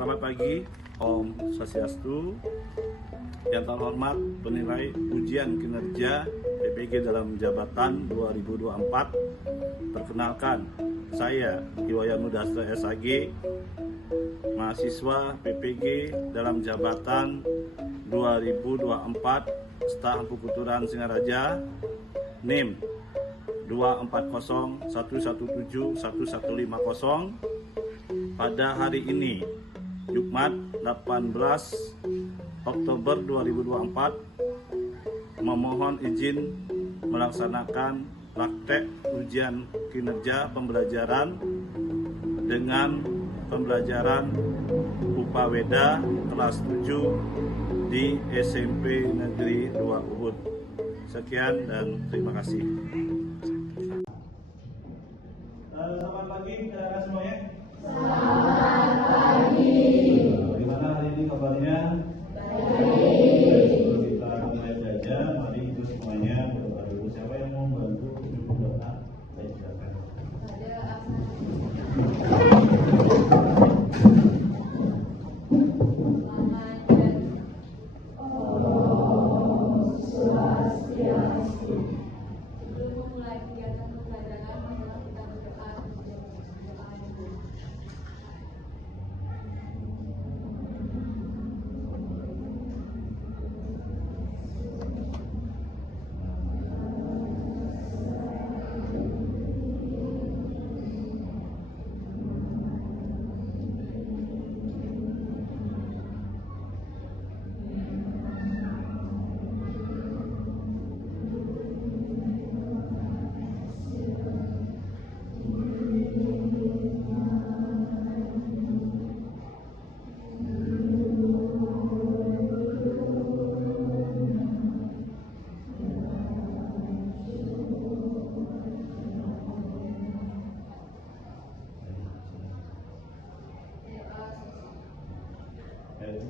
Selamat pagi, Om Swastiastu. Yang terhormat penilai ujian kinerja PPG dalam jabatan 2024. Perkenalkan, saya Iwayan Mudastra SAG, mahasiswa PPG dalam jabatan 2024, staf Pukuturan Singaraja, NIM 240117150. Pada hari ini, Jumat 18 Oktober 2024, memohon izin melaksanakan praktek ujian kinerja pembelajaran dengan pembelajaran Upaweda kelas 7 di SMP Negeri 2 Ubud. Sekian dan terima kasih. Selamat pagi rekan semuanya. Selamat pagi. Bagaimana hari ini kabarnya? Baik. Sebelum kita mulai belajar, mari kita semuanya berdoa dulu. Siapa yang mau membantu untuk berdoa? Baik, silakan. Sebelum memulai kegiatan pembelajaran, marilah kita berdoa.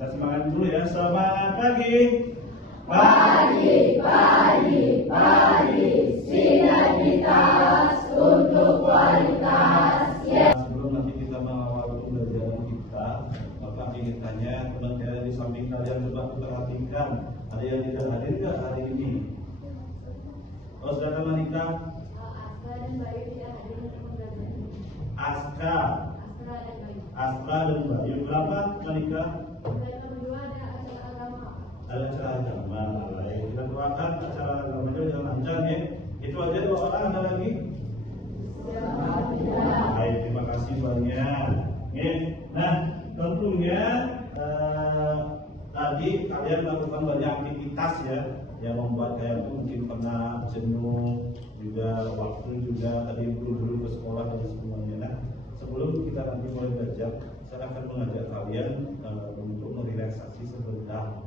Kita semangat dulu ya. Selamat pagi. Pagi, sinergitas untuk kualitas. Sebelum nanti kita mengawali pembelajaran kita, maka ingin tanya teman-teman di samping kalian, coba perhatikan ada yang tidak hadir nggak hari ini? Oh, saudara Manika, Aska dan Bayu tidak hadir untuk pembelajaran ini. Aska, Astra dan Bayu. Astra dan Bayu. Berapa Manika? Mereka berdua ada acara agama. Ada acara agama. Baik, kita doakan acara agama itu yang lancar ya. Itu aja 2 orang, ada lagi? Baik, terima kasih banyak. Oke. Nah, tentunya tadi kalian melakukan banyak aktivitas ya, yang membuat kalian tuh mungkin pernah jenuh, juga waktu juga tadi buru-buru ke sekolah dan semuanya. Nah, sebelum kita nanti mulai belajar, saya akan mengajak kalian untuk merelaksasi sebentar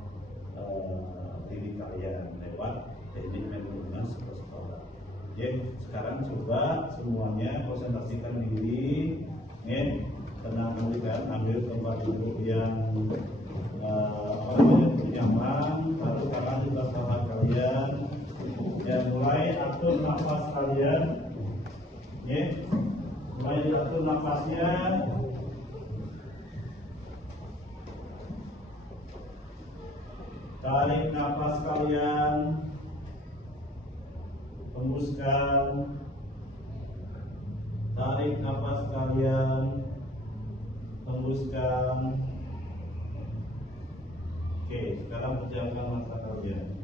diri kalian lewat teknik mindfulness sekolah. Oke, sekarang coba semuanya konsentrasikan diri, tenangkan diri kalian, ambil tempat duduk yang nyaman, lalu tangan di atas kepala kalian, dan mulai atur nafas kalian, mulai diatur nafasnya. Tarik nafas kalian, hembuskan. Tarik nafas kalian, hembuskan. Oke, sekarang pejamkan mata kalian.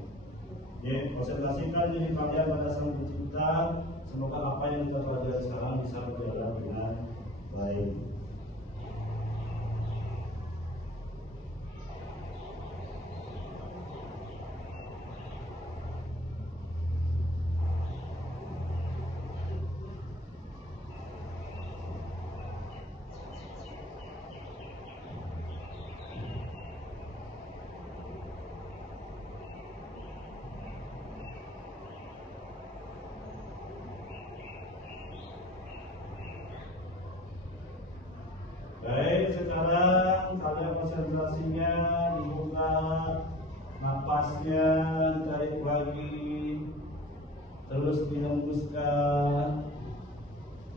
Konsentrasikan diri kalian pada Sang Pencipta. Semoga apa yang kita pelajari sekarang bisa berjalan dengan baik. Baik, sekarang kalian konsentrasinya dibuka napasnya, tarik lagi, terus dihembuskan,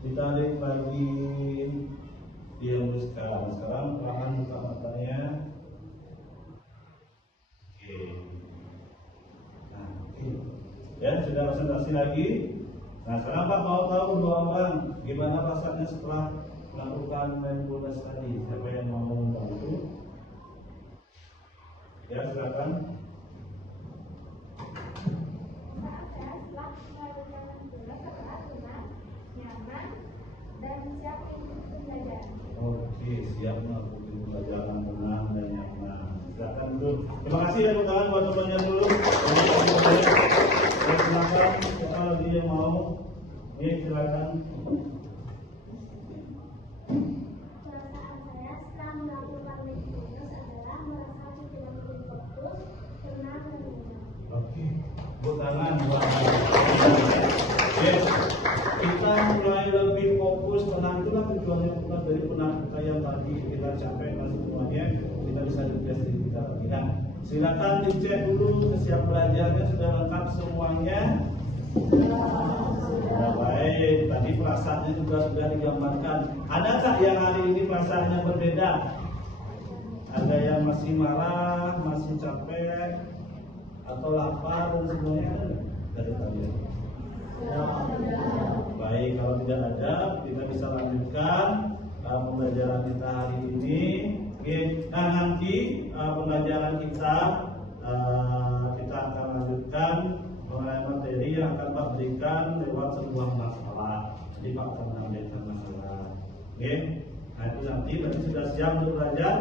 ditarik lagi, diluruskan. Sekarang perlahan buka matanya. Oke. Nah, oke. Ya, sudah presentasi lagi. Nah, sekarang Pak mau tahu dua orang gimana rasanya setelah melakukan mindfulness tadi. Siapa yang mau membantu? Ya, silakan. Saat saya setelah melakukan mindfulness adalah tenang, nyaman, dan siap untuk belajar. Oke, siap melakukan pelajaran tenang dan nyaman. Silakan dulu. Terima kasih ya teman-teman buat temannya dulu. Silakan, siapa lagi yang mau? Silakan. Perasaan saya setelah melakukan mindfulness adalah merasa pikiran lebih fokus, tenang, dan nyaman. Oke, tepuk tangan buat yes. Kita mulai lebih fokus, tenang, itulah tujuannya bukan dari penat kita yang tadi kita capek dan semuanya kita bisa dikasih diri kita lagi. Nah, silakan dicek dulu siap belajarnya sudah lengkap semuanya. Nah, baik, tadi perasaannya juga sudah digambarkan. Adakah yang hari ini perasaannya berbeda? Ada yang masih marah, masih capek, atau lapar dan semuanya ada dari kalian? Baik, kalau tidak ada, kita bisa lanjutkan pembelajaran kita hari ini. Oke, nah nanti pembelajaran kita akan lanjutkan mengenai materi yang akan Pak berikan lewat sebuah masalah. Jadi Pak akan mengambilkan masalah. Oke, nah itu nanti berarti sudah siap untuk belajar.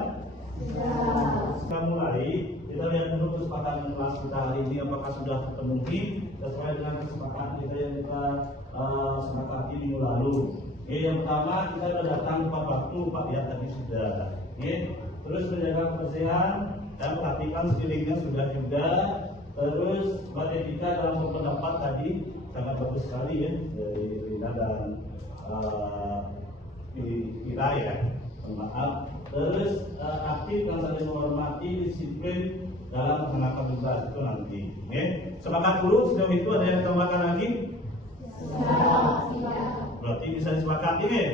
Kita mulai. Kita lihat dulu kesepakatan kelas kita hari ini apakah sudah terpenuhi sesuai dengan kesepakatan kita yang kita sepakati minggu lalu. Oke, yang pertama kita sudah datang tepat waktu, Pak lihat tadi sudah. Oke, terus menjaga kebersihan dan perhatikan sekelilingnya sudah juga. Terus etika dalam berpendapat tadi sangat bagus sekali ya dari Rina dan kita ya. Maaf. Terus aktif dan saling menghormati, disiplin dalam melaksanakan tugas itu nanti. Oke, sepakat dulu. Sejauh itu ada yang ditambahkan lagi? Berarti bisa disepakati nih?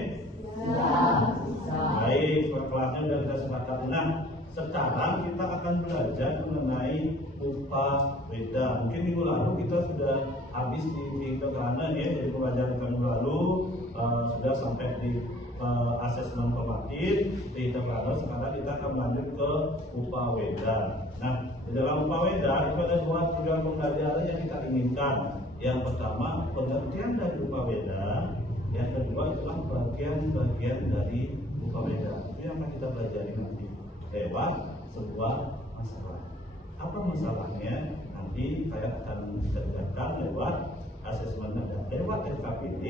Baik, kelasnya sudah kita sepakati. Nah, sekarang kita akan belajar mengenai upah beda. Mungkin minggu lalu kita sudah habis di kanan ya dari pembelajaran minggu lalu sudah sampai di asesmen formatif di Teklano. Sekarang kita akan lanjut ke upah weda. Nah, di dalam upah weda itu ada dua tujuan pembelajaran yang kita inginkan. Yang pertama pengertian dari upah weda, yang kedua adalah bagian-bagian dari upah weda. Itu yang akan kita pelajari nanti lewat sebuah masalah. Apa masalahnya? Nanti saya akan ceritakan lewat asesmen ada lewat LKPD,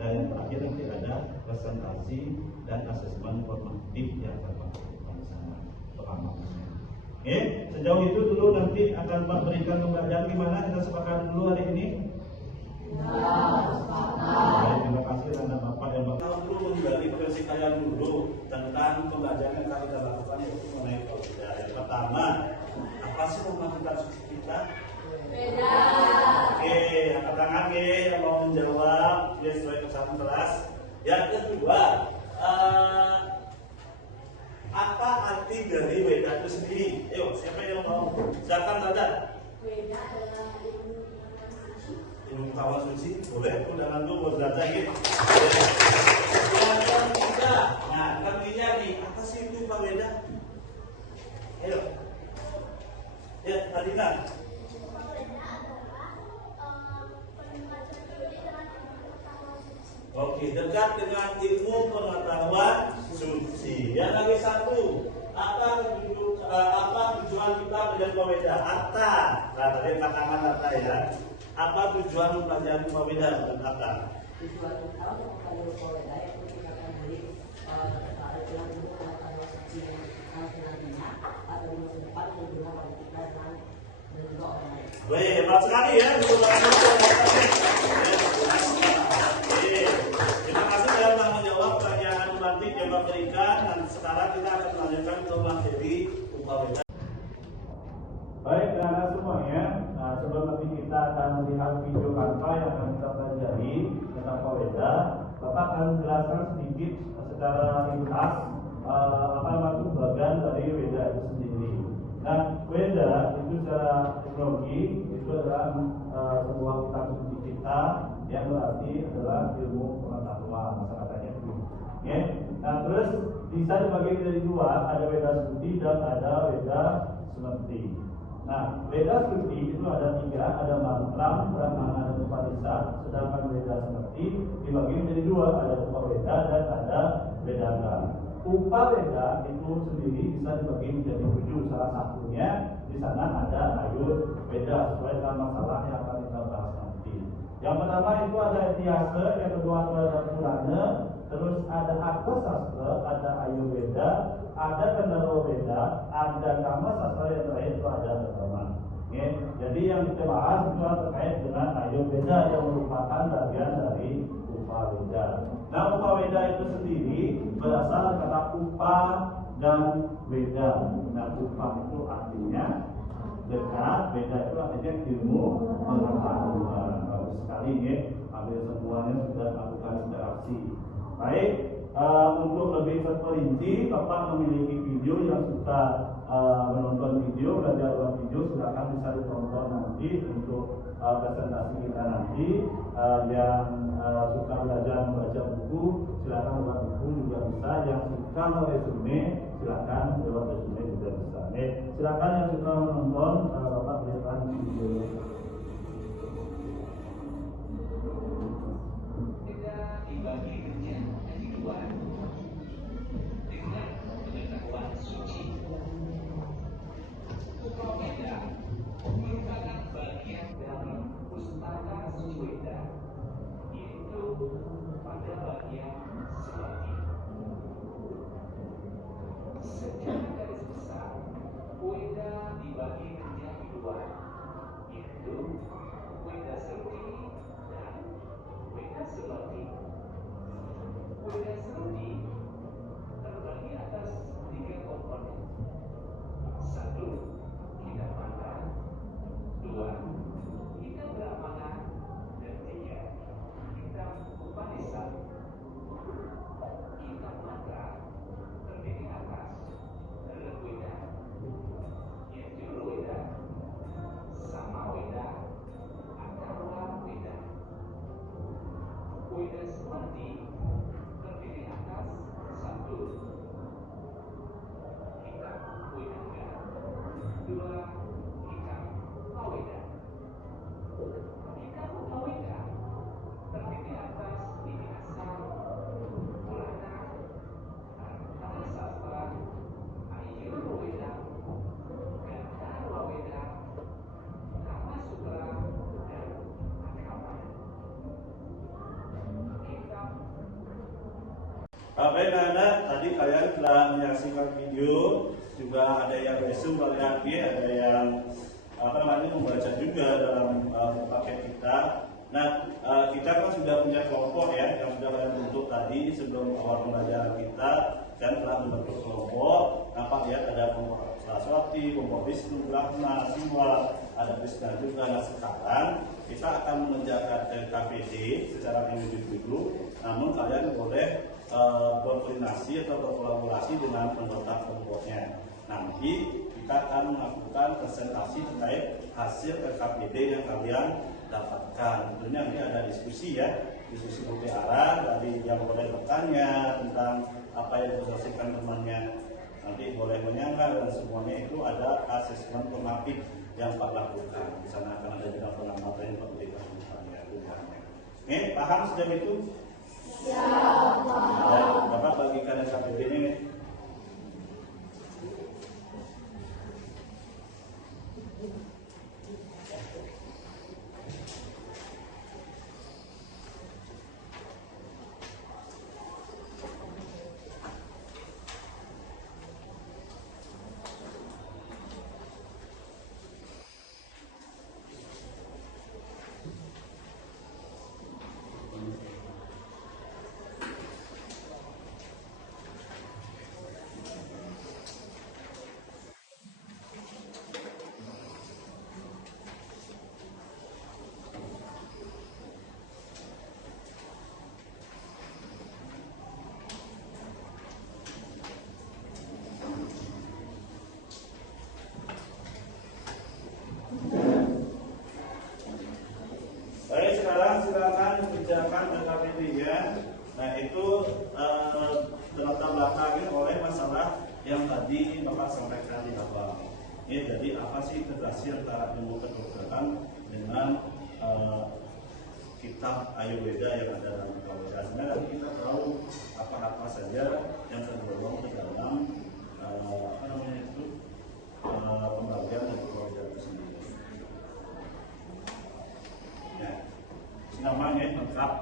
dan yang terakhir nanti ada presentasi dan asesmen formatif yang akan dilakukan di sana pengamalannya. Oke, sejauh itu dulu nanti akan Pak berikan pembelajaran gimana kita sepakat dulu hari ini. Baik, terima kasih karena Bapak dan Bapak perlu menggali versi kalian dulu tentang pembelajaran yang kita lakukan yaitu mengenai perbedaan. Yang pertama, apa sih pemahaman suci kita? Beda. Oke, angkat tangan yang mau menjawab dia sesuai kesatuan kelas. Yang kedua, apa arti dari weda itu sendiri? Ayo, siapa yang mau? Silakan Tanda. Beda adalah ilmu suci. Ilmu pengetahuan suci, boleh. Undangan dulu buat Tanda gitu. Yang ketiga, nah artinya nih, apa sih itu Pak Weda? Ayo, ya Adina. Oke, dekat dengan ilmu pengetahuan suci. Yang lagi satu, apa tujuan kita belajar paweda? Atta. Nah, tadi katakan Atta ya. Apa tujuan mempelajari paweda dan Atta? Tujuan kita untuk mempelajari paweda yaitu kita akan beri tertarik dengan ilmu pengetahuan suci yang nantinya atau di masa depan yang berguna pada kita dan juga orang lain. Baik, hebat sekali ya. Terima kasih sudah menjawab pertanyaan nanti yang Bapak berikan. Dan sekarang kita akan melanjutkan ke materi upah weda. Baik, karena semuanya, nah, sebelum nanti kita akan melihat video kata yang akan kita pelajari tentang upah weda, Bapak akan jelaskan sedikit secara ringkas bagian dari Weda itu sendiri. Nah, Weda itu secara teknologi itu adalah sebuah kitab suci kita yang berarti adalah ilmu pengetahuan, masyarakatnya itu. Okay? Nah, terus bisa dibagi menjadi dua, ada Weda Suti dan ada Weda Smrti. Nah, Weda Suti itu ada tiga, ada Mantra, Brahmana, dan Upanishad. Sedangkan Weda Smrti dibagi menjadi dua, ada Upaweda dan ada Vedanta. Upaweda itu sendiri bisa dibagi menjadi 7. Salah satunya di sana ada Ayurveda sesuai dengan masalah yang akan kita bahas nanti. Yang pertama itu ada Ityasa, yang kedua ada Purana, terus ada Arta Sastra, ada Ayurveda, ada Kandaraweda, ada Kama Sastra, yang terakhir itu ada Dharma. Okay. Jadi yang kita bahas itu terkait dengan Ayurveda yang merupakan bagian dari Upaweda. Nah, Upaweda itu sendiri berasal dari kata upa dan weda. Nah, upa itu artinya dekat, weda itu artinya ilmu pengetahuan. Bagus sekali ya, hampir semuanya sudah melakukan interaksi. Baik, untuk lebih terperinci, Bapak memiliki video yang suka menonton video, belajar lewat video, silakan bisa ditonton nanti untuk presentasi kita nanti. Yang suka belajar membaca buku, silakan lewat buku juga bisa. Yang suka meresume, silakan lewat resume juga bisa. Silakan yang suka menonton, Bapak berikan video. Dibagi kerja menjadi dua dengan pengetahuan suci. Upaweda merupakan bagian dari pustaka suci Weda, yaitu pada bagian Smrti. Secara garis besar, Weda dibagi menjadi dua, yaitu Weda Suci dan Weda Smrti. Weda Smrti terbagi atas 3 komponen. 1. Kitab Mantra, 2. Kitab Brahmana, dan 3. Kitab Upanishad. Kitab Mantra terdiri atas Rigveda, Yajurveda, Samaveda, Atharvaveda. Weda Smrti terdiri atas 1. Kitab Vedanga, 2. Kitab Upaweda. Kitab Upaweda terdiri atas Ityasa, Purana, Arta Sastra, Ayurveda, Gandharvaveda, Kama Sutra, dan Agama. Baik anak, tadi kalian telah menyaksikan video, juga ada yang resume lagi, ada yang membaca juga dalam paket kita. Nah, kita kan sudah punya kelompok ya, yang sudah kalian bentuk tadi sebelum awal pembelajaran kita, dan telah membentuk kelompok. Nampak lihat ada kelompok Saraswati, kelompok Wisnu, Brahma, Siwa, ada Krishna juga. Nah, sekarang kita akan mengerjakan KPD secara individu, namun kalian boleh berkoordinasi atau berkolaborasi dengan anggota kelompoknya. Nanti kita akan melakukan presentasi terkait hasil KPD yang kalian dapatkan. Tentunya nanti ada diskusi ya, diskusi multiarah dari yang boleh bertanya tentang apa yang disampaikan temannya. Nanti boleh menyanggah dan semuanya itu ada asesmen formatif yang Pak lakukan. Di sana akan ada juga pengamatan yang Pak berikan kepada tujuannya. Oke, paham sejauh itu? Ya, Bapak bagikan KPD ini. itu berlatar belakangi oleh masalah yang tadi Bapak sampaikan di awal. Jadi apa sih integrasi antara ilmu kedokteran dengan kitab Ayurveda yang ada dalam Ayurveda? Sebenarnya kita tahu apa saja yang tergolong ke dalam pembagian dari Ayurveda itu sendiri. Ya, namanya lengkap.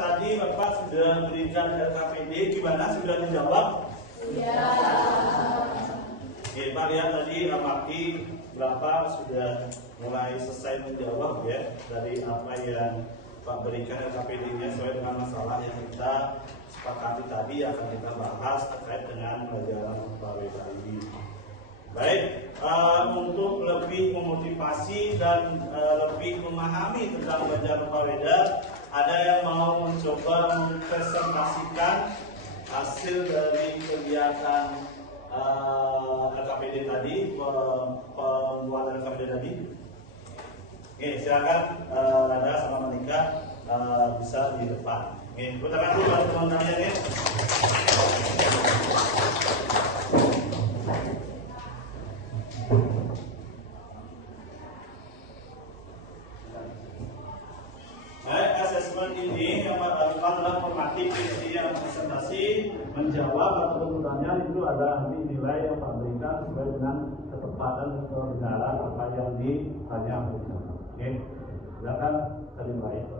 Tadi Bapak sudah berikan LKPD, gimana? Sudah dijawab? Iya. Oke, Pak lihat tadi amati berapa sudah mulai selesai menjawab ya dari apa yang Pak berikan LKPD-nya sesuai dengan masalah yang kita sepakati tadi akan kita bahas terkait dengan pelajaran Ayurveda ini. Baik, untuk lebih memotivasi dan lebih memahami tentang belajar Ayurveda, ada yang mau mencoba mempresentasikan hasil dari kegiatan LKPD tadi, pembuatan LKPD tadi? Oke, silakan Nada sama Monika bisa di depan. Oke, kita tangan dulu teman-teman ya. Asesmen ini yang adalah formatif, jadi yang presentasi menjawab atau pertanyaan itu ada nanti nilai yang Pak berikan sesuai dengan ketepatan kebenaran apa yang ditanya. Oke, silakan tadi baik.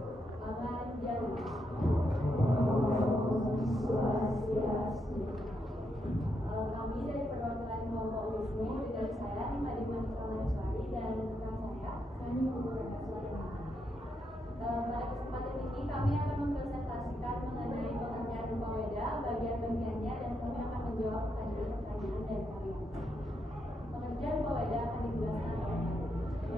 Kami dari perwakilan kelompok Wisnu dengan saya Madi Mantramansari dan rekan saya Sani Pada kesempatan ini kami akan mempresentasikan mengenai pengertian Ayurveda, bagian-bagiannya, dan kami akan menjawab pertanyaan-pertanyaan dari kalian. Pengertian Ayurveda akan dijelaskan oleh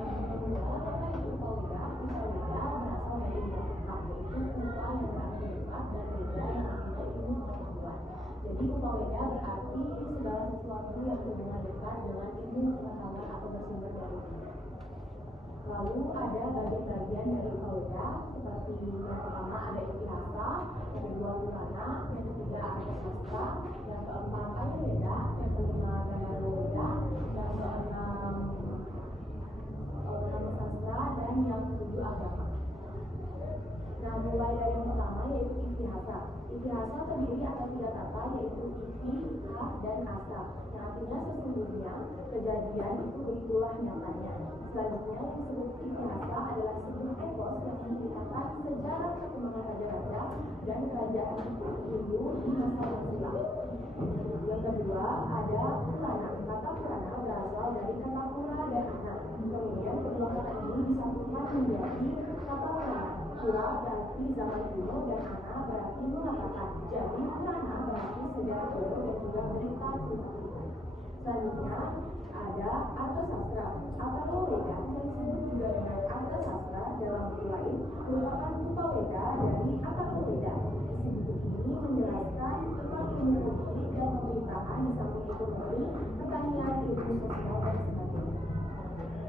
yang kedua, apa itu Ayurveda? Ayurveda berasal dari dua kata, yaitu Upa yang berarti dekat dan Veda yang artinya ilmu pengetahuan. Jadi Ayurveda berarti segala sesuatu yang berhubungan dekat dengan ilmu pengetahuan atau bersumber dari Veda. Lalu ada bagian-bagian dari Ayurveda seperti yang pertama ada Itihasa, yang kedua Purana, yang ketiga ada Sastra, yang keempat Ayurveda, yang kelima Gandharvaveda, yang keenam Sastra, dan yang ketujuh Agama. Nah, mulai dari yang pertama yaitu Itihasa. Itihasa terdiri atas 3 kata yaitu Iti, Ha, dan Asa. Yang artinya sesungguhnya kejadian itu begitulah nyatanya. Selanjutnya yang disebut Itihasa adalah sebuah epos yang menceritakan sejarah perkembangan raja-raja dan kerajaan dulu di masa yang silam. Yang kedua ada Purana. Kata Purana berasal dari kata Pura dan Ana. Kemudian kedua kata ini disatukan menjadi kata Purana. Pura berarti zaman kuno dan Ana berarti mengatakan. Jadi Purana berarti sejarah kuno dan juga berita kuno. Selanjutnya ada Arta Sastra. Ayurveda yang disebut juga dengan Arta Sastra dalam buku lain merupakan Upaweda dari Ayurveda. Isi buku ini menjelaskan tentang ilmu politik dan pemerintahan di samping ekonomi, pertanian, ilmu sosial dan sebagainya.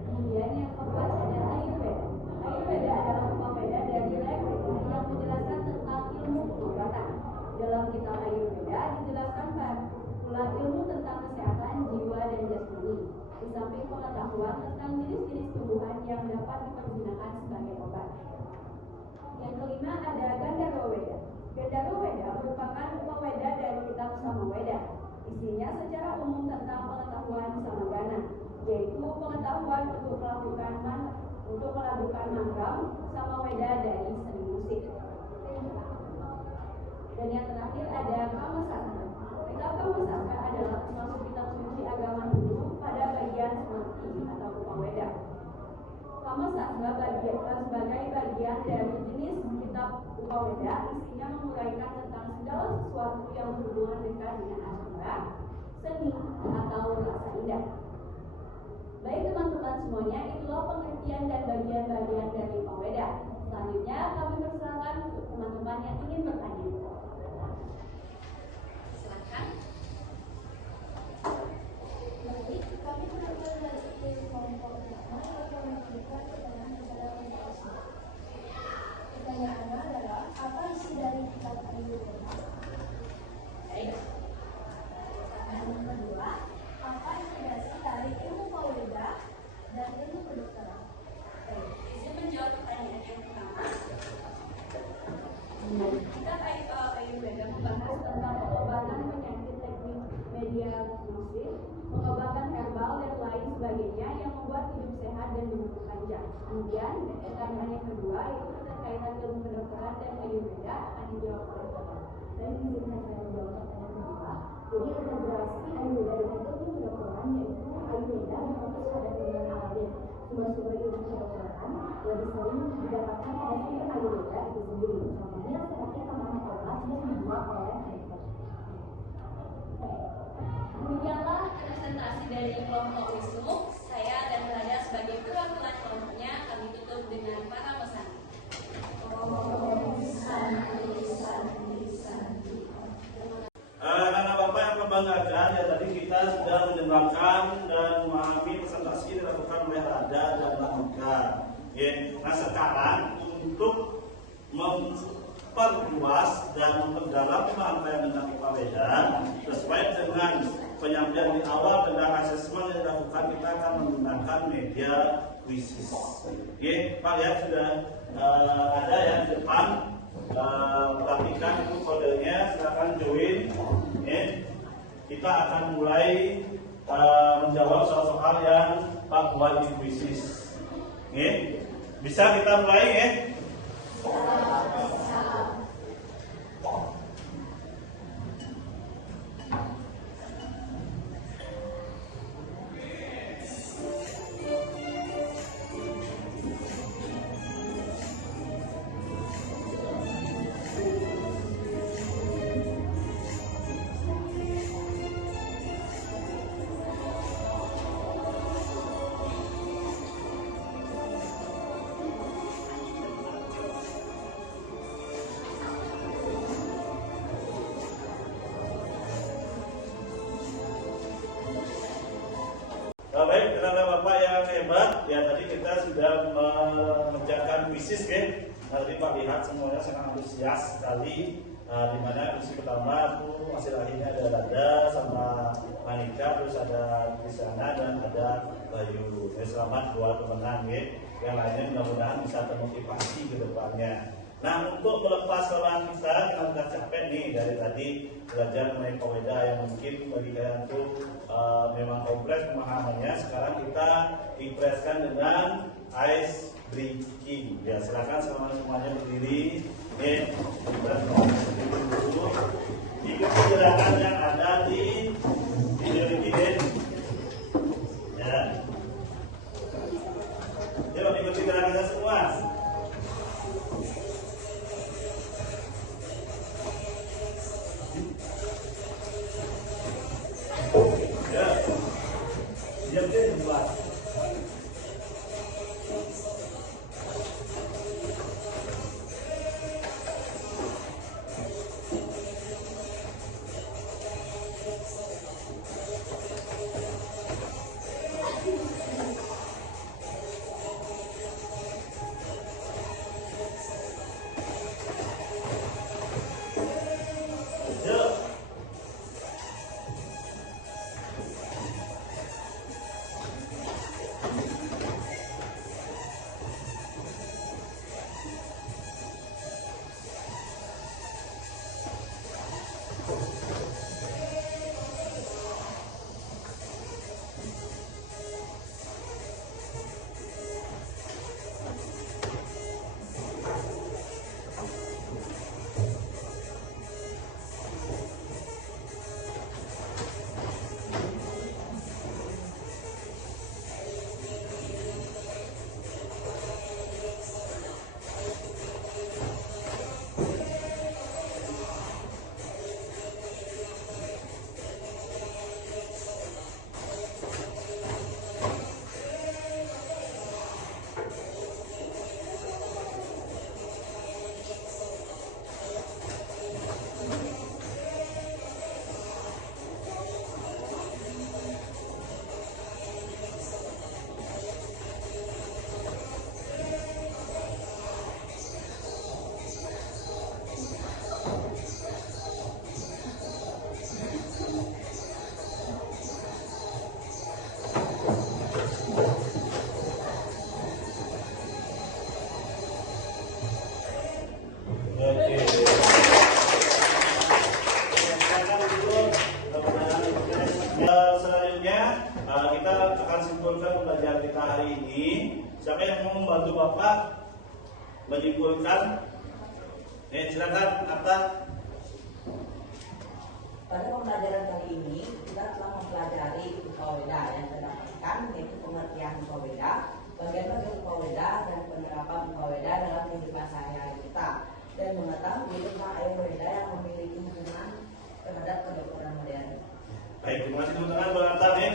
Kemudian yang keempat ada Ayurveda. Ayurveda adalah Upaweda dari Ayurveda yang menjelaskan tentang ilmu pengobatan. Dalam kitab Ayurveda dijelaskan pula ilmu tentang kesehatan jiwa dan jasmani. Di samping pengetahuan tentang jenis-jenis tumbuhan yang dapat dipergunakan sebagai obat. Yang kelima ada Gandharvaveda. Gandharvaveda merupakan Upaweda dari kitab Samaveda. Isinya secara umum tentang pengetahuan samagana, yaitu pengetahuan untuk melakukan mantra, Samaveda dari seni musik. Dan yang terakhir ada Kamasastra. Kitab Kamasastra adalah termasuk kitab suci agama Hindu pada bagian Smriti atau Upaweda. Kamasastra sebagai bagian dari jenis kitab Upaweda, isinya menguraikan tentang segala sesuatu yang berhubungan dekat dengan asmara, seni, atau rasa indah. Baik teman-teman semuanya, itulah pengertian dan bagian-bagian dari paweda. Selanjutnya kami persilakan untuk teman-teman yang ingin bertanya. Silakan. Baik, kami berasal dari kelompok pertama yang mengajukan pertanyaan kepada organisasi. Pertanyaannya adalah, apa isi dari kitab Ayurveda? Baik. Pertanyaan kedua, apa inspirasi dari ilmu paweda dan ilmu kedokteran? Baik, izin menjawab pertanyaan yang pertama. Kita Ayurveda membahas tentang pengobatan penyakit teknik mediagnosis, pengobatan herbal dan lain sebagainya yang membuat hidup sehat dan berumur panjang. Kemudian pertanyaan yang kedua itu berkaitan ilmu kedokteran dan Ayurveda akan dijawab oleh Bapak. Dan izinkan saya menjawab pertanyaan kedua. Jadi integrasi Ayurveda dengan ilmu kedokteran yaitu Ayurveda berfokus pada keilmuan alami. Sumber-sumber ilmu kedokteran lebih sering didapatkan pada sumber Ayurveda itu sendiri. Contohnya seperti tanaman obat yang dibuat oleh Ayurveda. Demikianlah presentasi dari kelompok Wisnu. Saya akan berada sebagai perwakilan kelompoknya. Kami tutup dengan para pesan. Anak Bapak yang membanggakan, ya tadi kita sudah mendengarkan dan memahami presentasi yang dilakukan oleh Rada dan Lamika. Ya, nah sekarang untuk memperluas dan memperdalam pemahaman tentang paweda sesuai dengan penyampaian di awal tentang asesmen yang dilakukan, kita akan menggunakan media kuisis. Oke, Pak ya sudah ada yang di depan, perhatikan itu kodenya, silakan join. Kita akan mulai menjawab soal-soal yang Pak buat di kuisis. Bisa kita mulai ya? Baik, teman-teman Bapak yang hebat, ya tadi kita sudah mengerjakan kuisis ya. Tadi Pak lihat semuanya sangat antusias sekali. Di mana kuisis pertama itu hasil akhirnya ada Rada sama Manika, terus ada Krisana dan ada Bayu. Selamat buat pemenang ya. Yang lainnya mudah-mudahan bisa termotivasi ke depannya. Nah, untuk melepas lelah kita sudah capek nih dari tadi belajar mengenai paweda yang mungkin bagi kalian itu memang kompleks pemahamannya. Sekarang kita impreskan dengan ice breaking. Ya, silakan semuanya berdiri. Ikuti gerakan yang ada di video ini. Ya. Yuk ikuti gerakannya semua. Ya, diam deh buat. kita akan simpulkan pembelajaran kita hari ini. Siapa yang mau membantu Bapak menyimpulkan? Silakan Atta. Pada pembelajaran kali ini kita telah mempelajari Upaweda yang terdapatkan, yaitu pengertian Upaweda, bagaimana Upaweda dan penerapan Upaweda dalam kehidupan sehari-hari kita, dan mengetahui tentang Ayurveda yang memiliki hubungan terhadap kedokteran modern. Baik, terima kasih teman-teman berantah ya.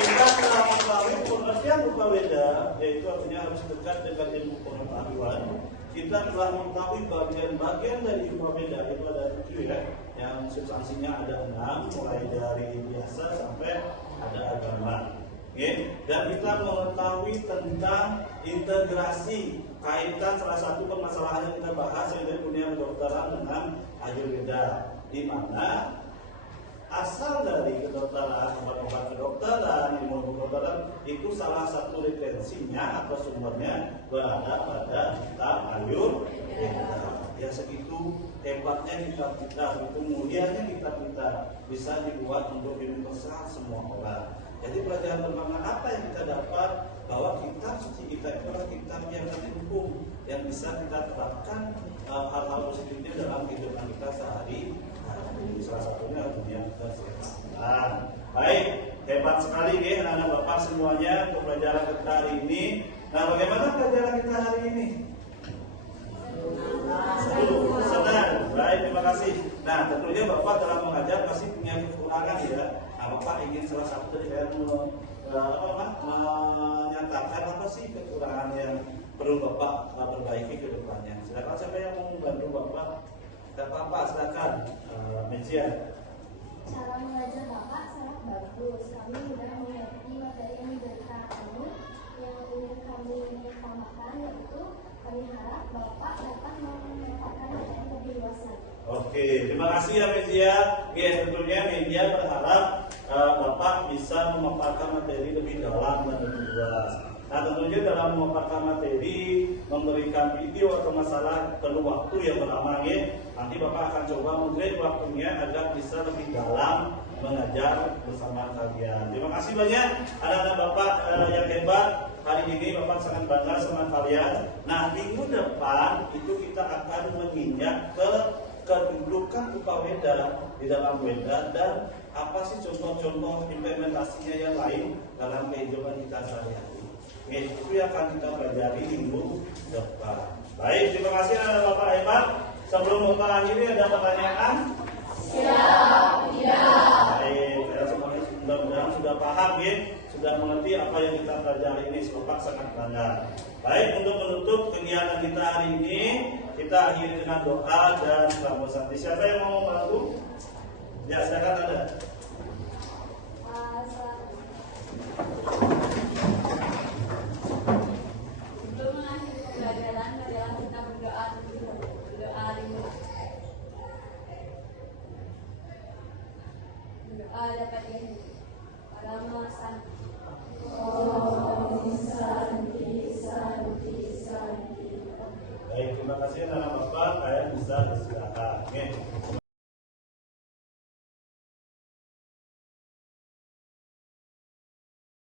Kita telah mengetahui pengertian Upaweda, yaitu artinya harus dekat dengan ilmu pengetahuan. Kita telah mengetahui bagian-bagian dari Upaweda, itu ada 7 ya, yang substansinya ada 6, mulai dari biasa sampai ada agama. Dan kita mengetahui tentang integrasi kaitan salah satu permasalahan yang kita bahas yaitu dunia kedokteran dengan Ayurveda, di mana asal dari kedokteran, obat-obat kedokteran, ilmu kedokteran itu salah satu referensinya atau sumbernya berada pada kitab Ayurveda. Ya segitu hebatnya kitab kita, itu mulianya kitab kita bisa dibuat untuk universal semua orang. Jadi pelajaran pertama apa yang kita dapat, bahwa kitab suci kita itu adalah kitab yang hukum yang bisa kita terapkan hal-hal positifnya dalam kehidupan kita sehari-hari. Salah satunya dunia kesehatan. Baik, hebat sekali ya anak-anak Bapak semuanya untuk pelajaran kita hari ini. Nah, bagaimana pelajaran kita hari ini? Senang. Baik, terima kasih. Nah, tentunya Bapak dalam mengajar pasti punya kekurangan ya. Nah, Bapak ingin salah satu dari saya menyatakan apa sih kekurangan yang perlu Bapak perbaiki ke depannya. Silakan siapa yang mau membantu Bapak? Bapak silakan, Mencia. Cara mengajar Bapak sangat bagus. Kami sudah mengerti materi yang diberikan kami. Yang ingin kami utamakan yaitu kami harap Bapak dapat menyampaikan materi lebih luas lagi. Oke, terima kasih ya Mencia. Ya, tentunya Mencia berharap Bapak bisa memaparkan materi lebih dalam dan lebih luas. Nah, tentunya dalam memaparkan materi, memberikan video atau masalah perlu waktu yang lama ya. Nanti Bapak akan coba menggrade waktunya agar bisa lebih dalam mengajar bersama kalian. Terima kasih banyak anak-anak Bapak yang hebat. Hari ini Bapak sangat bangga sama kalian. Nah, minggu depan itu kita akan menginjak ke kedudukan Upaweda di dalam Weda dan apa sih contoh-contoh implementasinya yang lain dalam kehidupan kita sehari-hari. Itu yang akan kita pelajari minggu depan. Baik, terima kasih anak Bapak hebat. Sebelum Bapak akhiri ada pertanyaan? Siap, iya. Baik, saya semuanya mudah-mudahan sudah paham ya, sudah mengerti apa yang kita pelajari ini. Bapak sangat bangga. Baik, untuk menutup kegiatan kita hari ini, kita akhiri dengan doa dan pramusanti. Siapa yang mau membantu? Ya, silakan ada. Sebelum mengakhiri pembelajaran, marilah kita berdoa dulu. Berdoa dulu. Berdoa dapat ini. Para santi. Baik, terima kasih anak Bapak. Kalian bisa istirahat.